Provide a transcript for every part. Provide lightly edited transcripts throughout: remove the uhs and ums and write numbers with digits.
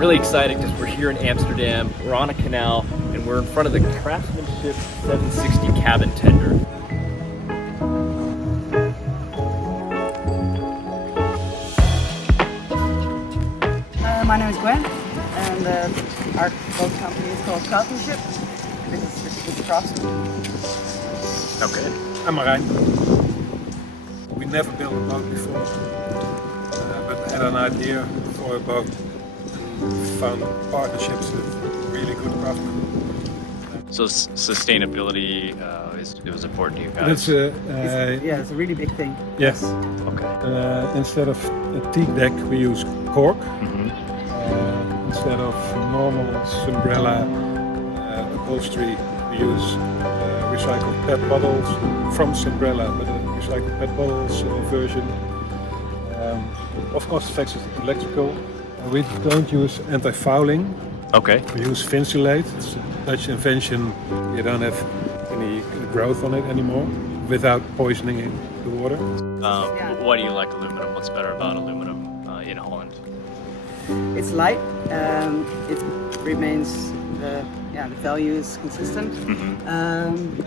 Really excited because we're here in Amsterdam, we're on a canal, and we're in front of the Craftmanship 760 cabin tender. My name is Gwen, and our boat company is called Craftmanship. This is craftsman. Okay. I'm Marijn. We never built a boat before, but had an idea for a boat and found partnerships with really good craftsmen. So sustainability it was important to you guys. It's a really big thing. Yes. Okay. Instead of a teak deck, we use cork. Mm-hmm. Instead of normal Sunbrella upholstery, we use recycled PET bottles from Sunbrella, but a recycled PET bottles version. Of course, the fact is electrical. We don't use anti-fouling. Okay. We use Vinsulate. It's a Dutch invention. You don't have any growth on it anymore without poisoning the water. Why do you like aluminum? What's better about aluminum in Holland? It's light. It remains. The value is consistent. Mm-hmm.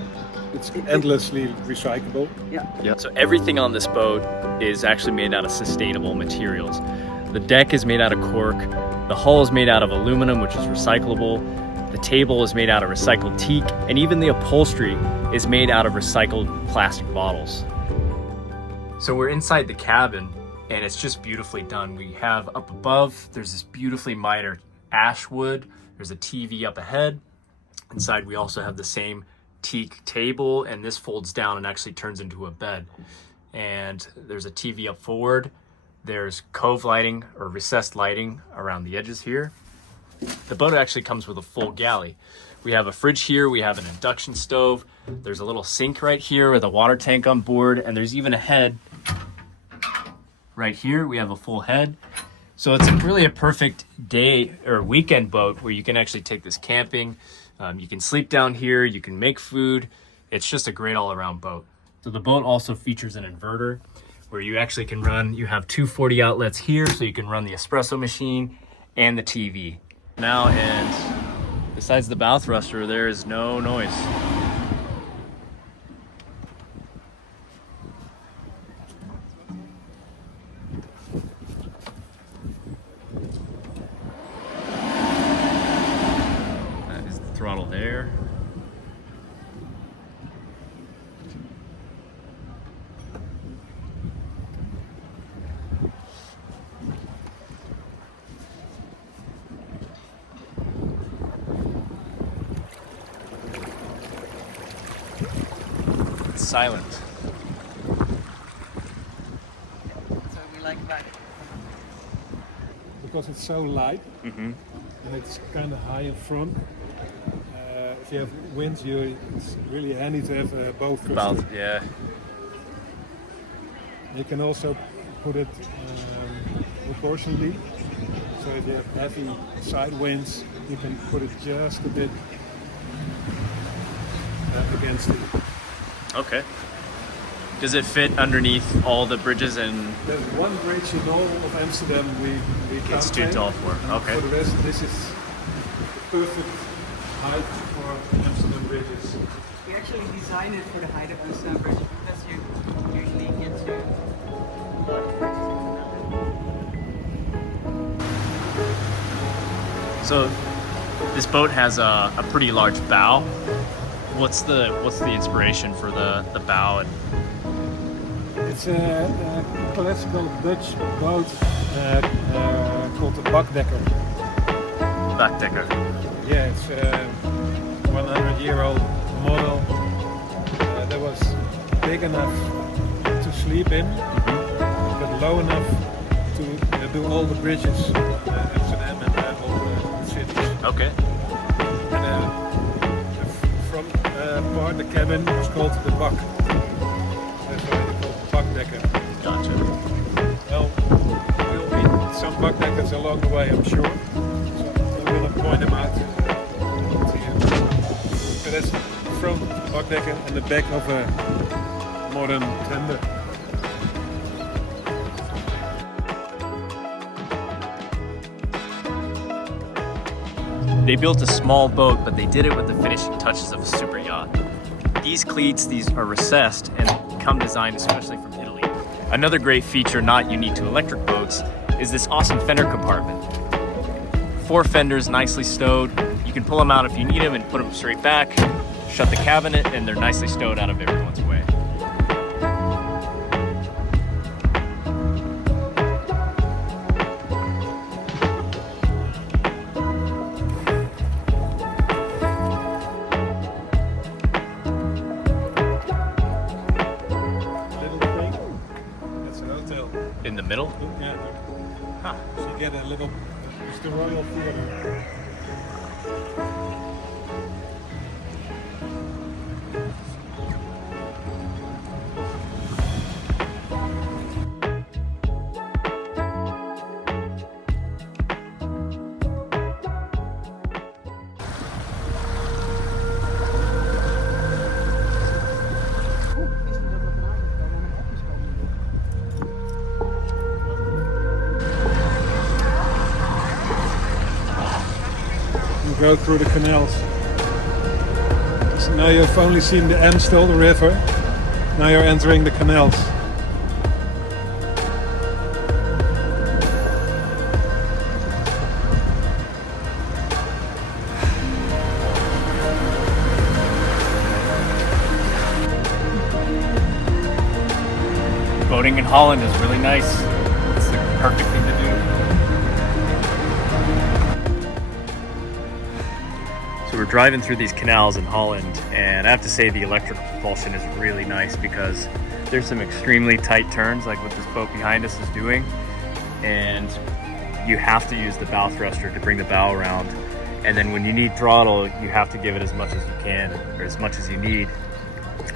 It's endlessly recyclable. Yeah. So everything on this boat is actually made out of sustainable materials. The deck is made out of cork. The hull is made out of aluminum, which is recyclable. The table is made out of recycled teak, and even the upholstery is made out of recycled plastic bottles. So we're inside the cabin, and it's just beautifully done. We have up above, there's this beautifully mitered ash wood. There's a TV up ahead. Inside we also have the same teak table, and this folds down and actually turns into a bed. And there's a TV up forward. There's cove lighting or recessed lighting around the edges here. The boat actually comes with a full galley. We have a fridge here, we have an induction stove. There's a little sink right here with a water tank on board, and there's even a head right here. We have a full head. So it's really a perfect day or weekend boat where you can actually take this camping. You can sleep down here, you can make food. It's just a great all-around boat. So the boat also features an inverter where you actually can run, you have two 40 outlets here, so you can run the espresso machine and the TV. Now, and besides the bow thruster, there is no noise. Throttle there. It's silent. So we like that. Because it's so light, Mm-hmm. and it's kind of high in front. If you have winds, it's really handy to have a bow thruster. Yeah. You can also put it proportionally. So if you have heavy side winds, you can put it just a bit against it. Okay. Does it fit underneath all the bridges and? There's one bridge in all of Amsterdam we can't It's too take. tall for. Okay. For the rest, this is the perfect height for Amsterdam bridges. We actually designed it for the height of Amsterdam Bridge because you usually get to large bridges. So this boat has a pretty large bow. What's the inspiration for the bow? And It's a classical Dutch boat called the bakdekker. backdecker. Yeah, it's a 100-year-old model that was big enough to sleep in, but low enough to do all the bridges in Amsterdam and all the cities. Okay. And the front part, the cabin, was called the bak. That's why they call it bakdekker. Gotcha. Well, there'll be some bakdekkers along the way, I'm sure. So I'm going to point them out to you. So that's the front bakdekker and the back of a modern tender. They built a small boat, but they did it with the finishing touches of a super yacht. These cleats, these are recessed and come designed especially from Italy. Another great feature not unique to electric boats is this awesome fender compartment. 4 fenders nicely stowed. You can pull them out if you need them and put them straight back, shut the cabinet, and they're nicely stowed out of everyone's way. In the middle? Yeah. Huh. So you get a little, it's the Royal Theatre. Go through the canals. So now you've only seen the end still, the river. Now you're entering the canals. Boating in Holland is really nice. It's the perfect thing to do. So we're driving through these canals in Holland, and I have to say the electric propulsion is really nice because there's some extremely tight turns like what this boat behind us is doing, and you have to use the bow thruster to bring the bow around, and then when you need throttle you have to give it as much as you can or as much as you need.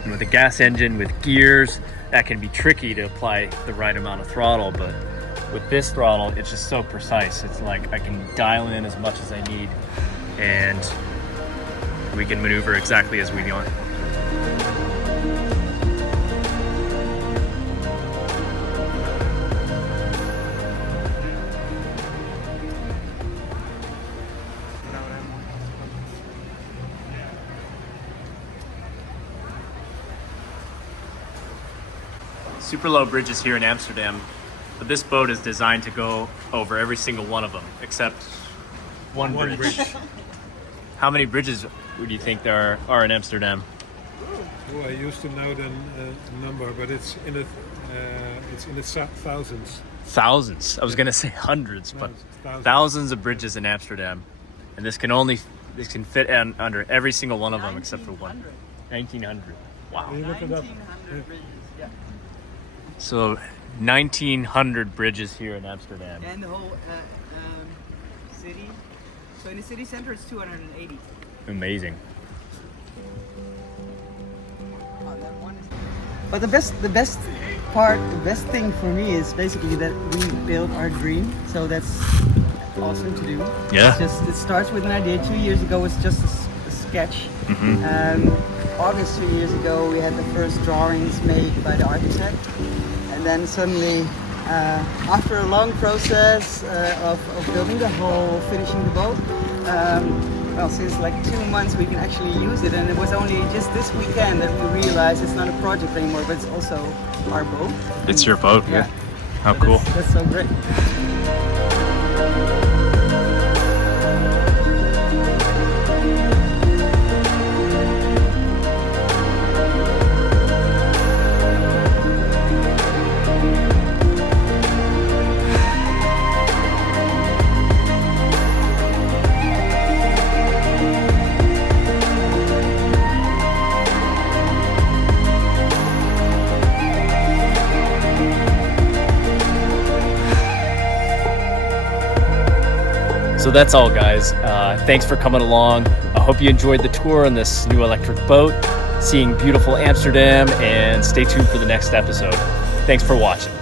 And with a gas engine with gears, that can be tricky to apply the right amount of throttle, but with this throttle it's just so precise. It's like I can dial in as much as I need and we can maneuver exactly as we want. Super low bridges here in Amsterdam, but this boat is designed to go over every single one of them except one bridge. How many bridges would you think there are in Amsterdam? Oh, I used to know the number, but it's in the thousands. Thousands. I was gonna say hundreds, but thousands. Thousands of bridges in Amsterdam, and this can fit under every single one of them except for one. 1900. Wow. You look it up. 1900 bridges, yeah. So 1900 bridges here in Amsterdam. And the whole city. So in the city center it's 280. Amazing. But the best thing for me is basically that we built our dream. So that's awesome to do. Yeah. It starts with an idea. 2 years ago it's just a sketch. August 2 years ago we had the first drawings made by the architect, and then suddenly after a long process of building the hull, finishing the boat, well, since like 2 months we can actually use it, and it was only just this weekend that we realized it's not a project anymore, but it's also our boat. It's your boat. Yeah. How So cool. That's so great. So that's all, guys. Thanks for coming along. I hope you enjoyed the tour on this new electric boat, seeing beautiful Amsterdam, and stay tuned for the next episode. Thanks for watching.